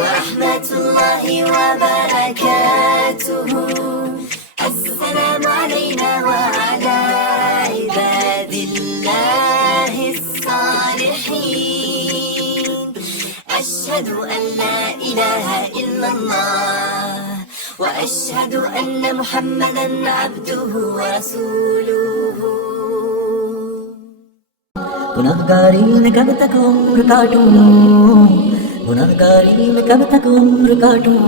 ورحمة الله وبركاته. السلام علينا وعلى عباد الله الصالحين. أشهد أن لا إله إلا الله وأشهد أن محمدا عبده ورسوله. गुनाहगारी में कब तक उम्र काटूं, गुनाहगारी में कब तक उम्र काटूं।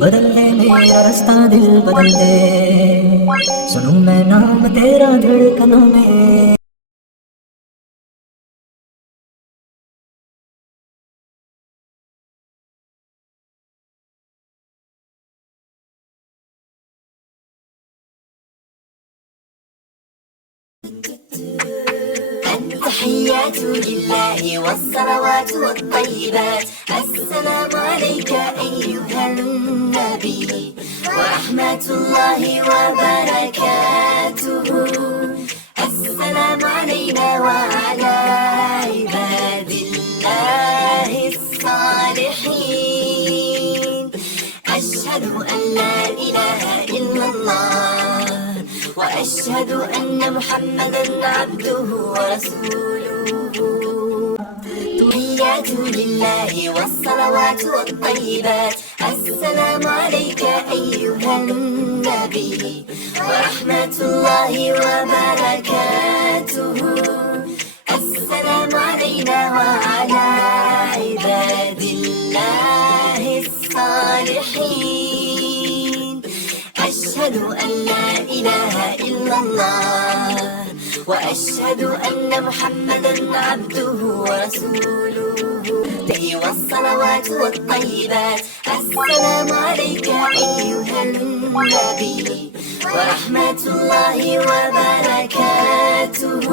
बदल दे मेरा रास्ता दिल बदल दे, सुनूं मैं नाम तेरा धड़कनों में। التحيات لله والصلوات والطيبات. السلام عليك أيها النبي ورحمة الله وبركاته. السلام علينا وعلى عباد الله الصالحين. أشهد أن لا إله إلا الله وأشهد أن محمدا عبده ورسوله. تحيات لله والصلوات والطيبات. السلام عليك أيها النبي ورحمة الله وبركاته. السلام علينا وعلى عباد الله الصالحين. أشهد أن لا إله إلا الله وأشهد أن محمدا عبده ورسوله. والصلوات والطيبات. السلام عليك أيها النبي ورحمة الله وبركاته.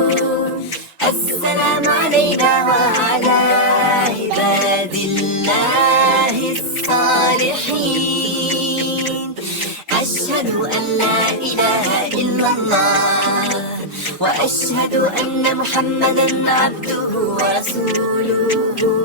السلام علينا وعلى عباد الله الصالحين. أشهد أن لا إله إلا الله وأشهد أن محمدا عبده ورسوله.